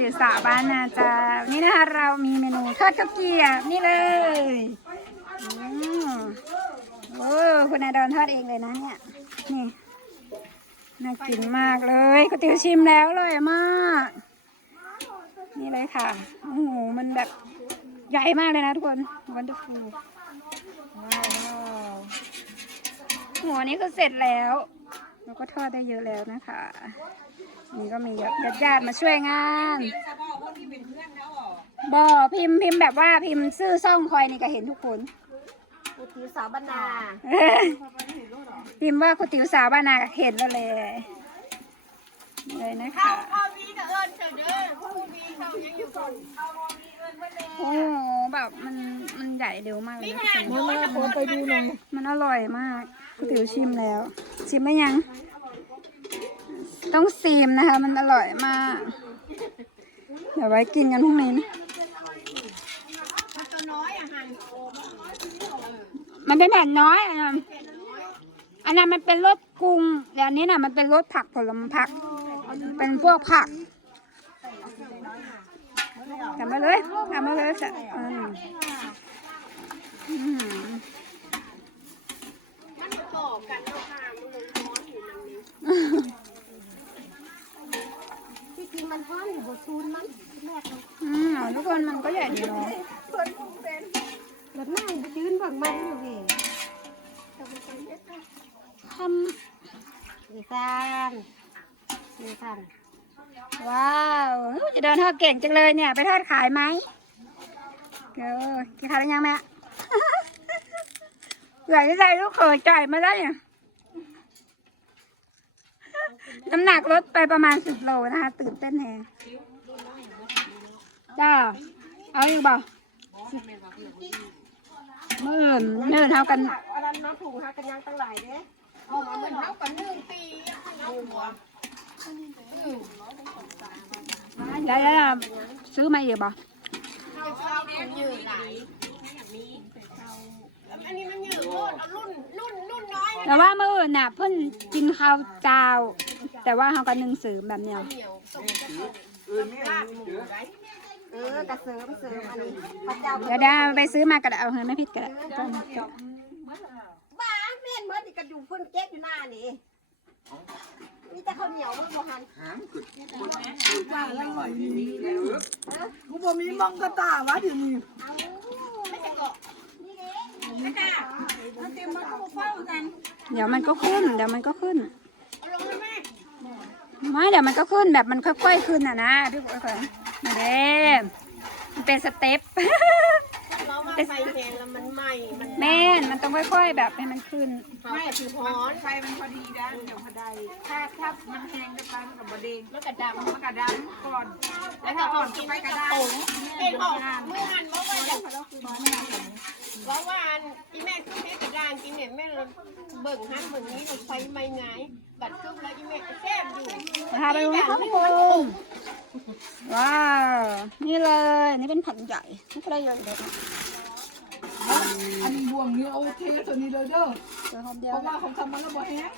ตี๋ยวสาวบ้านนาจ้านี่นะคะเรามีเมนูทอดข้าวเกี๊ยวนี่เลยอืมโอ้คุณอาดอนทอดเองเลยนะเนี่ย นี่ น่ากินมากเลยก๋วยเตี๋ยวชิมแล้วอร่อยมาก นี่เลยค่ะ โอ้โห มันแบบใหญ่มากเลยนะทุกคนวันเดอร์ฟูว้าวหัวนี้ก็เสร็จแล้วแล้วก็ทอดได้เยอะแล้วนะคะ นี่ก็มีญาติญาติๆมาช่วยงานบอพิมพ์พิมพ์แบบว่าพิมพ์ซื่อซ่องคอยนี่ก็เห็นทุกคนก๋วยเตี๋ยวสาวบ้านนาพิมพ์ว่าก๋วยเตี๋ยวสาวบ้านนาเห็นแล้วเลย เลยนะคะข้าวมีแต่เอิญเฉยเด้อข้าวมีข้าวยังอยู่ก่อนโอ้โหแบบมันมันใหญ่เร็วมากเลยนะทุกคนมาขอไปดูหน่อยมันอร่อยมากก๋วยเตี๋ยวชิมแล้ว ชิมไหมยัง ต้องซีมนะคะ มันอร่อยมาก เดี๋ยวไว้กินกันพรุ่งนี้นะตัน้อยอะหันมันเป็นแผ่นน้อยอันนั้นอันนั้นมันเป็นรสกุ้งแต่อันนี้น่ะมันเป็นรสผักผลไม้ผัก เป็นพวกผักทำมาเลยทำมาเลยจ้ะอืมมันกรอบกันเนาะค่ะมันเลยร้อนอยู่นั่นนี่ที่จริงมันร้อนอยู่ บนซูนมันแรกเลยอืมทุกคนมันก็ใหญ่ดีเนาะแบบนั่งยืนบังมันอยู่นี่ทนี่กันนี่กันำว้าวจะเดินทอดเก่งจังเลยเนี่ย ไปทอดขายไหมเออกินขายได้ยังแม่อยากจะใส่ลูกเขยจ่ายมาได้เนี่ย น้ำหนักลดไปประมาณสิบโลนะคะ ตื่นเต้นแฮงจ้า เอาอีกบ่หมื่นหมื่นเท่ากันอันนั้นน้ำถุงฮะกันยังตั้งหลายเด้เอามาเหมือนเท่ากันหนึ่งปีเอาหัวแล้แล้วซื้อมาอีกบ่เอาข้าวถุงยืดหลายอันนี้มันยืดโลดเอารุ่นรุ่นรุ่นน้อยแต่ว่ามื่นน่ะเพิ่นกินข้าวเจ้า แต่ว่าเขาก็นึ่งสือแบบเนี้ยเหนียวส่งลาบหมูไว้เออกระเสริมเสริมอันนี้พระเจ้าเดี๋ยวเดี๋ยวไปซื้อมากระเอาเฮ้ยไม่ผิดกระบ้าแม่นเมื่อที่กระดูกเพิ่นเก็บอยู่หน้านี่มีแต่ข้าวเหนียวมันบ่หันกูบ่มีมังกะตาวะเดี๋ยวนี้ไม่ใช่เกาะนี่เด้ไม่าเอาเต็มมาเข้าเฝ้ากันเดี๋ยวมันก็ขึ้น เดี๋ยวมันก็ขึ้น เอาลงเลยแม่ ไม่เดี๋ยวมันก็ขึ้นแบบมันค่อยๆขึ้นอะนะพี่ปุ๋ยค่ะมาเด้มันเป็นสเต็ปเราว่าไฟแห้งแล้วมันไหม้มันแม่นมันต้องค่อย ๆ แบบให้มันขึ้นไม่คือฮ้อนไฟมันพอดีด้านเดี๋ยวพอได้ถ้าถ้ามันแห้งก็ไปมันกับบะเดงแล้วกระดำมันกระดำก่อนแล้วถ้าอ่อนกินก็กระป๋องเป็นหอกเมื่อหันว่าว่าจะว่าว่าอันอีแม่คือแม่กระด้างกินเนี่ ยแม่เราเบิ่งหันเบิ่งนี้เราไฟไม่ไงายบัดซุปแล้วอีแม่ก็แซ่บอยู่นะคะไปดูนะคะทุกคนว้าว นี่เลย นี่เป็นผัดใหญ่นี่ก็ได้เยอะเลยนะอันนี้บวงนี่โอเคตัวนี้เลยเด้อเดี๋ยวหอมเดีเพยวราะว่าของทำมันแล้วบ่แห้ง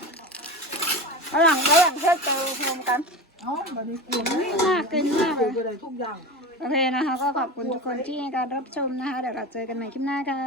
แล้วหลังแล้วหลังเพื่อเจอรวมกันเนาะแบบนี้กลัวน่ากินมากกเลลัวยก็ได้ทุกอย่างโอเคนะคะก็ขอบคุณทุกคนที่ให้การรับชมนะคะ เดี๋ยวเราเจอกันใหม่คลิปหน้าค่ะ